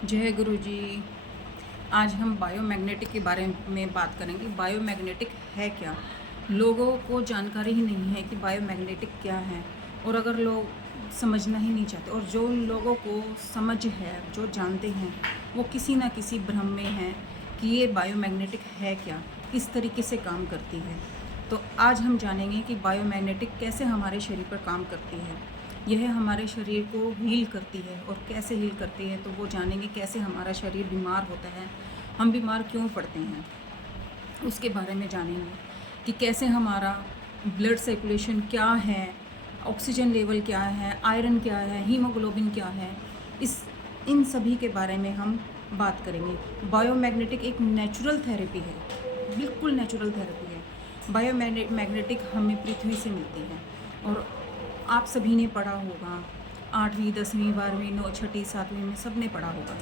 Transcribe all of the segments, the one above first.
जय गुरु जी। आज हम बायोमैग्नेटिक के बारे में बात करेंगे। बायोमैग्नेटिक है क्या? लोगों को जानकारी ही नहीं है कि बायोमैग्नेटिक क्या है, और अगर लोग समझना ही नहीं चाहते, और जो लोगों को समझ है, जो जानते हैं, वो किसी ना किसी भ्रम में हैं कि ये बायोमैग्नेटिक है क्या, किस तरीके से काम करती है। तो आज हम जानेंगे कि बायोमैग्नेटिक कैसे हमारे शरीर पर काम करती है। यह हमारे शरीर को हील करती है, और कैसे हील करती है तो वो जानेंगे। कैसे हमारा शरीर बीमार होता है, हम बीमार क्यों पड़ते हैं, उसके बारे में जानेंगे कि कैसे हमारा ब्लड सर्कुलेशन क्या है, ऑक्सीजन लेवल क्या है, आयरन क्या है, हीमोग्लोबिन क्या है। इन सभी के बारे में हम बात करेंगे। बायोमैग्नेटिक एक नेचुरल थेरेपी है, बिल्कुल नेचुरल थेरेपी है। बायोमैग्नेटिक हमें पृथ्वी से मिलती है, और आप सभी ने पढ़ा होगा 8वीं 10वीं 12वीं 9 छठी 7वीं में सब ने पढ़ा होगा।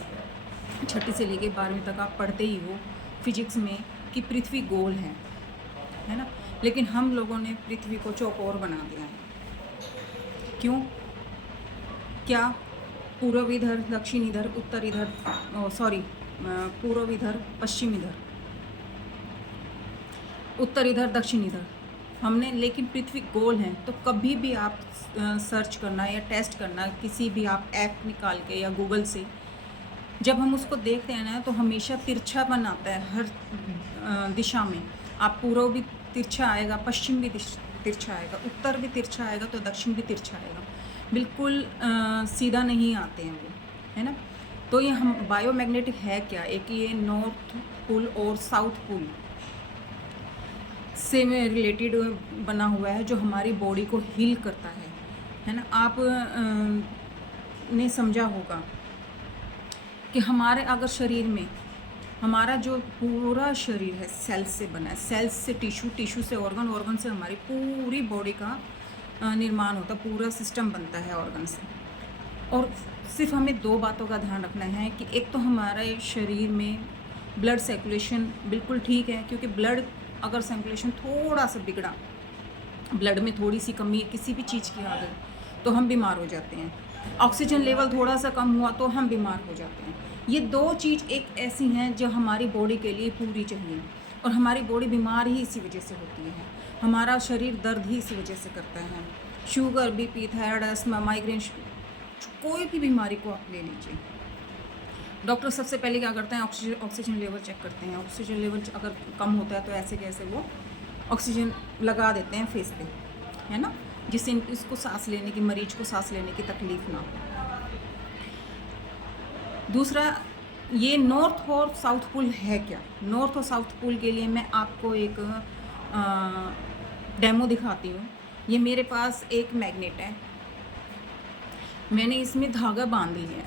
छठी से लेके 12वीं तक आप पढ़ते ही हो फिजिक्स में कि पृथ्वी गोल है ना। लेकिन हम लोगों ने पृथ्वी को चौकोर बना दिया है। क्यों? क्या? पूर्व इधर, दक्षिण इधर, उत्तर इधर, सॉरी, पूर्व इधर, पश्चिम इधर, उत्तर इधर, दक्षिण इधर हमने। लेकिन पृथ्वी गोल है। तो कभी भी आप सर्च करना या टेस्ट करना, किसी भी आप ऐप निकाल के या गूगल से, जब हम उसको देखते हैं ना, तो हमेशा तिरछापन आता है हर दिशा में। आप पूर्व भी तिरछा आएगा, पश्चिम भी तिरछा आएगा, उत्तर भी तिरछा आएगा, तो दक्षिण भी तिरछा आएगा। बिल्कुल सीधा नहीं आते हैं वो, है ना। तो ये हम बायोमैग्नेटिक है क्या? एक ये नॉर्थ पोल और साउथ पोल से में रिलेटेड बना हुआ है, जो हमारी बॉडी को हील करता है ना। आप ने समझा होगा कि हमारे अगर शरीर में, हमारा जो पूरा शरीर है सेल्स से बना है, सेल्स से टिश्यू, टिश्यू से ऑर्गन, ऑर्गन से हमारी पूरी बॉडी का निर्माण होता है, पूरा सिस्टम बनता है ऑर्गन से। और सिर्फ हमें दो बातों का ध्यान रखना है कि एक तो हमारे शरीर में ब्लड सर्कुलेशन बिल्कुल ठीक है, क्योंकि ब्लड अगर सर्कुलेशन थोड़ा सा बिगड़ा, ब्लड में थोड़ी सी कमी है किसी भी चीज़ की आ गई, तो हम बीमार हो जाते हैं। ऑक्सीजन लेवल थोड़ा सा कम हुआ तो हम बीमार हो जाते हैं। ये दो चीज़ एक ऐसी हैं जो हमारी बॉडी के लिए पूरी चाहिए, और हमारी बॉडी बीमार ही इसी वजह से होती है। हमारा शरीर दर्द ही इसी वजह से करता है। Sugar, BP, thyroid, asthma, migraine, कोई भी बीमारी को आप ले लीजिए, डॉक्टर सबसे पहले क्या करते हैं? ऑक्सीजन लेवल चेक करते हैं। ऑक्सीजन लेवल अगर कम होता है तो ऐसे कैसे वो ऑक्सीजन लगा देते हैं फेस पे, है ना, जिससे इसको सांस लेने की, मरीज को सांस लेने की तकलीफ ना हो। दूसरा, ये नॉर्थ और साउथ पोल है क्या? नॉर्थ और साउथ पोल के लिए मैं आपको एक डेमो दिखाती हूँ। ये मेरे पास एक मैग्नेट है, मैंने इसमें धागा बांध लिया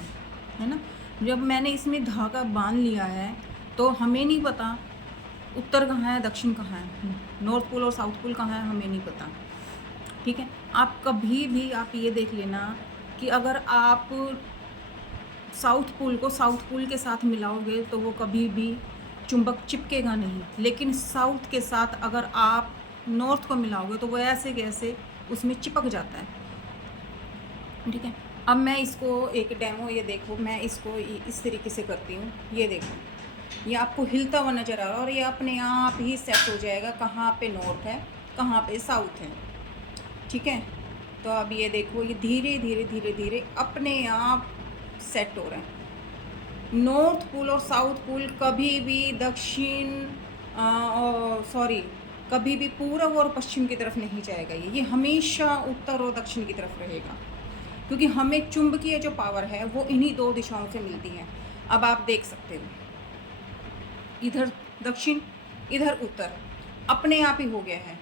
है ना। जब मैंने इसमें धागा बांध लिया है तो हमें नहीं पता उत्तर कहाँ है, दक्षिण कहाँ है, नॉर्थ पोल और साउथ पोल कहाँ है, हमें नहीं पता। ठीक है। आप कभी भी आप ये देख लेना कि अगर आप साउथ पोल को साउथ पोल के साथ मिलाओगे तो वो कभी भी चुंबक चिपकेगा नहीं, लेकिन साउथ के साथ अगर आप नॉर्थ को मिलाओगे तो वो ऐसे कैसे उसमें चिपक जाता है। ठीक है। अब मैं इसको एक डेमो, ये देखो, मैं इसको इस तरीके से करती हूँ। ये देखो, ये आपको हिलता हुआ नज़र आ रहा है, और ये अपने आप ही सेट हो जाएगा कहाँ पे नॉर्थ है, कहाँ पे साउथ है। ठीक है। तो अब ये देखो, ये धीरे धीरे धीरे धीरे अपने आप सेट हो रहा है। नॉर्थ पोल और साउथ पोल कभी भी दक्षिण सॉरी कभी भी पूर्व और पश्चिम की तरफ नहीं जाएगा। ये हमेशा उत्तर और दक्षिण की तरफ रहेगा, क्योंकि हमें चुंबकीय जो पावर है वो इन्हीं दो दिशाओं से मिलती है। अब आप देख सकते हो, इधर दक्षिण, इधर उत्तर, अपने आप ही हो गया है।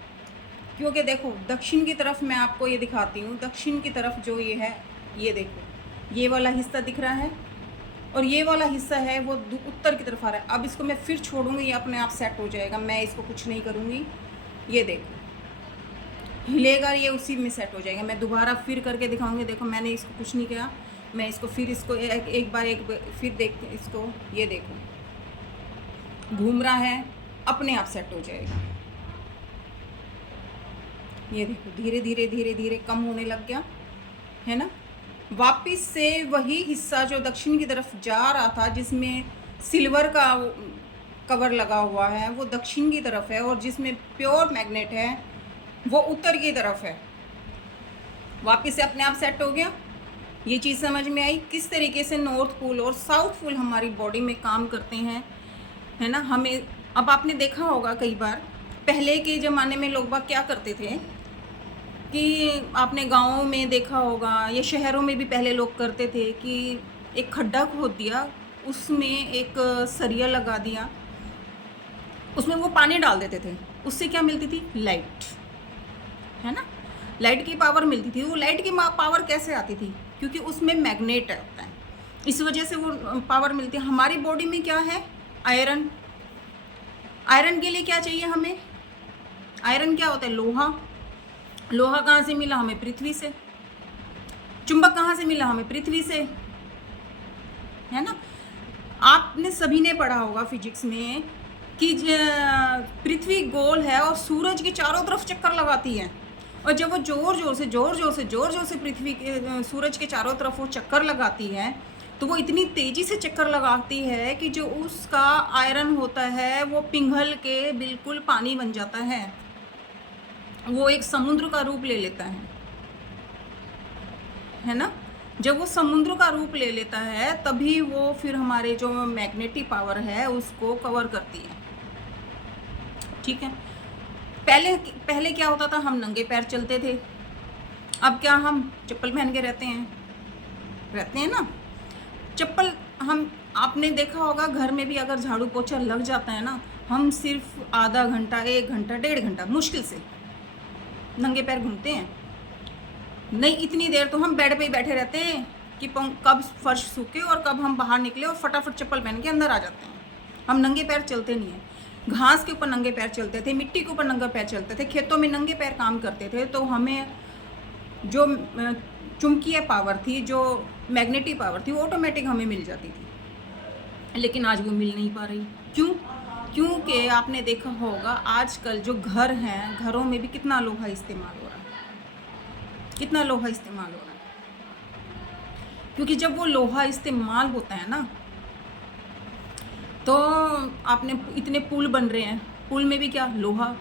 क्योंकि देखो, दक्षिण की तरफ मैं आपको ये दिखाती हूँ, दक्षिण की तरफ जो ये है, ये देखो, ये वाला हिस्सा दिख रहा है, और ये वाला हिस्सा है वो उत्तर की तरफ आ रहा है। अब इसको मैं फिर छोड़ूंगी, ये अपने आप सेट हो जाएगा, मैं इसको कुछ नहीं करूँगी। ये देखो, हिलेगा, ये उसी में सेट हो जाएगा। मैं दोबारा फिर करके दिखाऊंगी। देखो, मैंने इसको कुछ नहीं किया, मैं इसको फिर इसको एक बार फिर देख इसको, ये देखो घूम रहा है, अपने आप सेट हो जाएगा। ये देखो, धीरे धीरे धीरे धीरे कम होने लग गया, है ना। वापिस से वही हिस्सा जो दक्षिण की तरफ जा रहा था, जिसमें सिल्वर का कवर लगा हुआ है, वो दक्षिण की तरफ है, और जिसमें प्योर मैग्नेट है वो उत्तर की तरफ है। वापिस से अपने आप सेट हो गया। ये चीज़ समझ में आई किस तरीके से नॉर्थ पोल और साउथ पोल हमारी बॉडी में काम करते हैं, है ना। हमें अब आपने देखा होगा कई बार, पहले के ज़माने में लोग बाग क्या करते थे कि आपने गाँवों में देखा होगा या शहरों में भी पहले लोग करते थे कि एक खड्डा खोद दिया, उसमें एक सरिया लगा दिया, उसमें वो पानी डाल देते थे। उससे क्या मिलती थी? लाइट, है ना। लाइट की पावर मिलती थी। वो लाइट की पावर कैसे आती थी? क्योंकि उसमें मैग्नेट होता है, इस वजह से वो पावर मिलती है। हमारी बॉडी में क्या है? आयरन। आयरन के लिए क्या चाहिए हमें? आयरन क्या होता है? लोहा। लोहा कहाँ से मिला हमें? पृथ्वी से। चुंबक कहाँ से मिला हमें? पृथ्वी से, है ना। आपने सभी ने पढ़ा होगा फिजिक्स में कि पृथ्वी गोल है और सूरज के चारों तरफ चक्कर लगाती है, और जब वो जोर जोर से पृथ्वी के सूरज के चारों तरफ वो चक्कर लगाती है, तो वो इतनी तेज़ी से चक्कर लगाती है कि जो उसका आयरन होता है वो पिघल के बिल्कुल पानी बन जाता है, वो एक समुद्र का रूप ले लेता है ना। जब वो समुद्र का रूप ले लेता है तभी वो फिर हमारे जो मैग्नेटिक पावर है उसको कवर करती है, ठीक है। पहले क्या होता था? हम नंगे पैर चलते थे। अब क्या हम चप्पल पहन के रहते हैं ना। चप्पल हम, आपने देखा होगा घर में भी अगर झाड़ू पोछा लग जाता है ना, हम सिर्फ आधा घंटा, 1 घंटा, 1.5 घंटा मुश्किल से नंगे पैर घूमते हैं। नहीं, इतनी देर तो हम बेड पे ही बैठे रहते हैं कि कब फर्श सूखे और कब हम बाहर निकले और फटाफट चप्पल पहन के अंदर आ जाते हैं। हम नंगे पैर चलते नहीं हैं। घास के ऊपर नंगे पैर चलते थे, मिट्टी के ऊपर नंगे पैर चलते थे, खेतों में नंगे पैर काम करते थे, तो हमें जो चुंबकीय पावर थी, जो मैग्नेटिक पावर थी, वो ऑटोमेटिक हमें मिल जाती थी। लेकिन आज वो मिल नहीं पा रही। क्यों? क्योंकि आपने देखा होगा आजकल जो घर हैं, घरों में भी कितना लोहा इस्तेमाल हो रहा है, कितना लोहा इस्तेमाल हो रहा है। क्योंकि जब वो लोहा इस्तेमाल होता है ना, तो आपने इतने पुल बन रहे हैं, पुल में भी क्या? लोहा।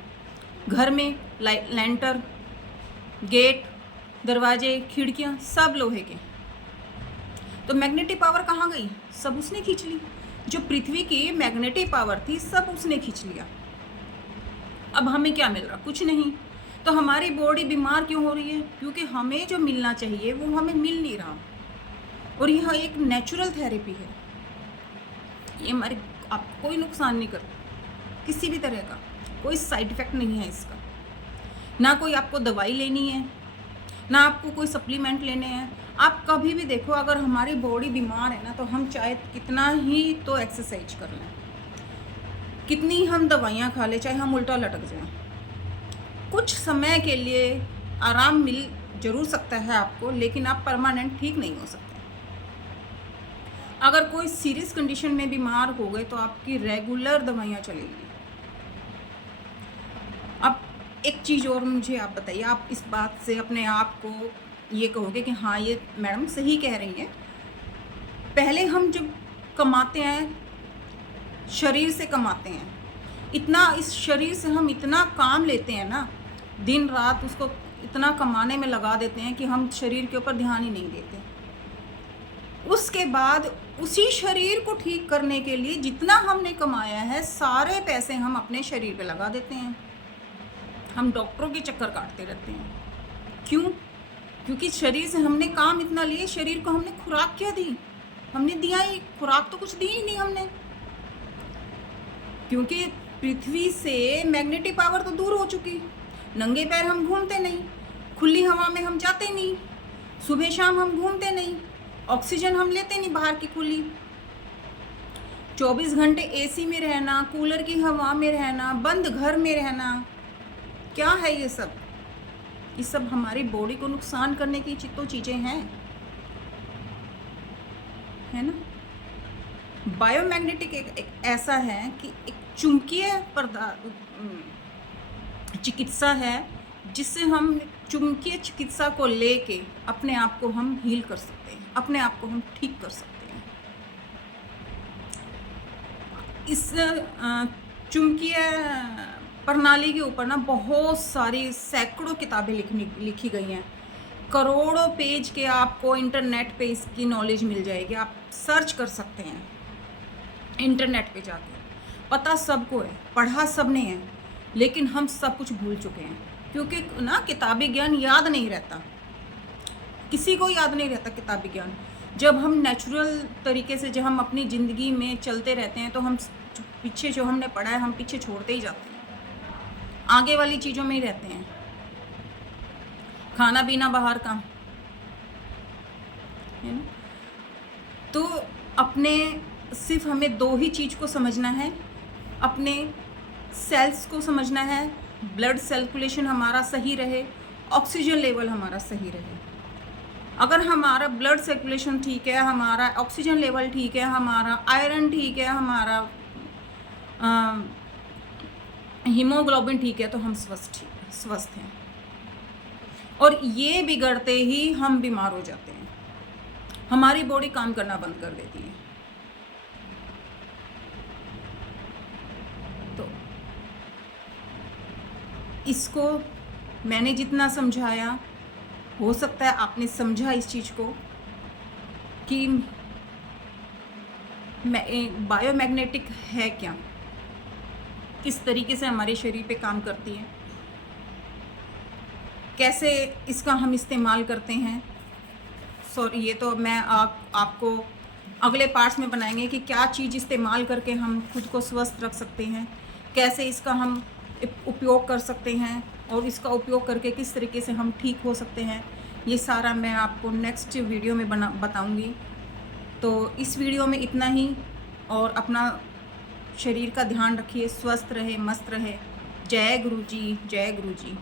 घर में लैंटर, गेट, दरवाजे, खिड़कियां सब लोहे के। तो मैग्नेटिक पावर कहाँ गई? सब उसने खींच ली। जो पृथ्वी की मैग्नेटिक पावर थी सब उसने खींच लिया। अब हमें क्या मिल रहा? कुछ नहीं। तो हमारी बॉडी बीमार क्यों हो रही है? क्योंकि हमें जो मिलना चाहिए वो हमें मिल नहीं रहा। और यह एक नेचुरल थेरेपी है, ये हमारे आपको कोई नुकसान नहीं करता, किसी भी तरह का कोई साइड इफ़ेक्ट नहीं है इसका। ना कोई आपको दवाई लेनी है, ना आपको कोई सप्लीमेंट लेने हैं। आप कभी भी देखो, अगर हमारी बॉडी बीमार है ना, तो हम चाहे कितना ही तो एक्सरसाइज कर लें, कितनी हम दवाइयाँ खा लें, चाहे हम उल्टा लटक जाएं, कुछ समय के लिए आराम मिल जरूर सकता है आपको, लेकिन आप परमानेंट ठीक नहीं हो सकते। अगर कोई सीरियस कंडीशन में बीमार हो गए तो आपकी रेगुलर दवाइयाँ चलेगी। अब एक चीज़ और मुझे आप बताइए, आप इस बात से अपने आप को ये कहोगे कि हाँ, ये मैडम सही कह रही हैं। पहले हम जब कमाते हैं, शरीर से कमाते हैं, इतना इस शरीर से हम इतना काम लेते हैं ना, दिन रात उसको इतना कमाने में लगा देते हैं कि हम शरीर के ऊपर ध्यान ही नहीं देते। उसके बाद उसी शरीर को ठीक करने के लिए जितना हमने कमाया है, सारे पैसे हम अपने शरीर पे लगा देते हैं। हम डॉक्टरों के चक्कर काटते रहते हैं। क्यों? क्योंकि शरीर से हमने काम इतना लिए, शरीर को हमने खुराक क्या दी? हमने दिया ही, खुराक तो कुछ दी ही नहीं हमने। क्योंकि पृथ्वी से मैग्नेटिक पावर तो दूर हो चुकी। नंगे पैर हम घूमते नहीं, खुली हवा में हम जाते नहीं, सुबह शाम हम घूमते नहीं, ऑक्सीजन हम लेते नहीं बाहर की खुली, 24 घंटे एसी में रहना, कूलर की हवा में रहना, बंद घर में रहना, क्या है ये सब? ये सब हमारी बॉडी को नुकसान करने की तो चीज़ें हैं, है ना। बायोमैग्नेटिक एक ऐसा है कि एक चुंबकीय चिकित्सा है जिससे हम चुंबकीय चिकित्सा को लेके अपने आप को हम हील कर सकते हैं, अपने आप को हम ठीक कर सकते हैं। इस चुंबकीय प्रणाली के ऊपर ना बहुत सारी सैकड़ों किताबें लिखी गई हैं। करोड़ों पेज के आपको इंटरनेट पे इसकी नॉलेज मिल जाएगी। आप सर्च कर सकते हैं इंटरनेट पे जाके। पता सबको है, पढ़ा सबने है, लेकिन हम सब कुछ भूल चुके हैं, क्योंकि ना किताबी ज्ञान याद नहीं रहता, किसी को याद नहीं रहता किताबी ज्ञान। जब हम नेचुरल तरीके से जब हम अपनी ज़िंदगी में चलते रहते हैं तो हम पीछे जो हमने पढ़ा है हम पीछे छोड़ते ही जाते हैं, आगे वाली चीज़ों में ही रहते हैं। खाना पीना बाहर का है ना। तो अपने सिर्फ हमें दो ही चीज़ को समझना है, अपने सेल्स को समझना है, ब्लड सर्कुलेशन हमारा सही रहे, ऑक्सीजन लेवल हमारा सही रहे। अगर हमारा ब्लड सर्कुलेशन ठीक है, हमारा ऑक्सीजन लेवल ठीक है, हमारा आयरन ठीक है, हमारा हीमोग्लोबिन ठीक है, तो हम स्वस्थ हैं। और ये बिगड़ते ही हम बीमार हो जाते हैं, हमारी बॉडी काम करना बंद कर देती है। तो इसको मैंने जितना समझाया, हो सकता है आपने समझा इस चीज़ को कि बायोमैग्नेटिक है क्या, किस तरीके से हमारे शरीर पे काम करती है, कैसे इसका हम इस्तेमाल करते हैं। सॉरी, ये तो मैं आपको अगले पार्ट्स में बनाएंगे कि क्या चीज़ इस्तेमाल करके हम खुद को स्वस्थ रख सकते हैं, कैसे इसका हम उपयोग कर सकते हैं और इसका उपयोग करके किस तरीके से हम ठीक हो सकते हैं। ये सारा मैं आपको नेक्स्ट वीडियो में बताऊंगी। तो इस वीडियो में इतना ही, और अपना शरीर का ध्यान रखिए, स्वस्थ रहे, मस्त रहे। जय गुरु जी, जय गुरु जी।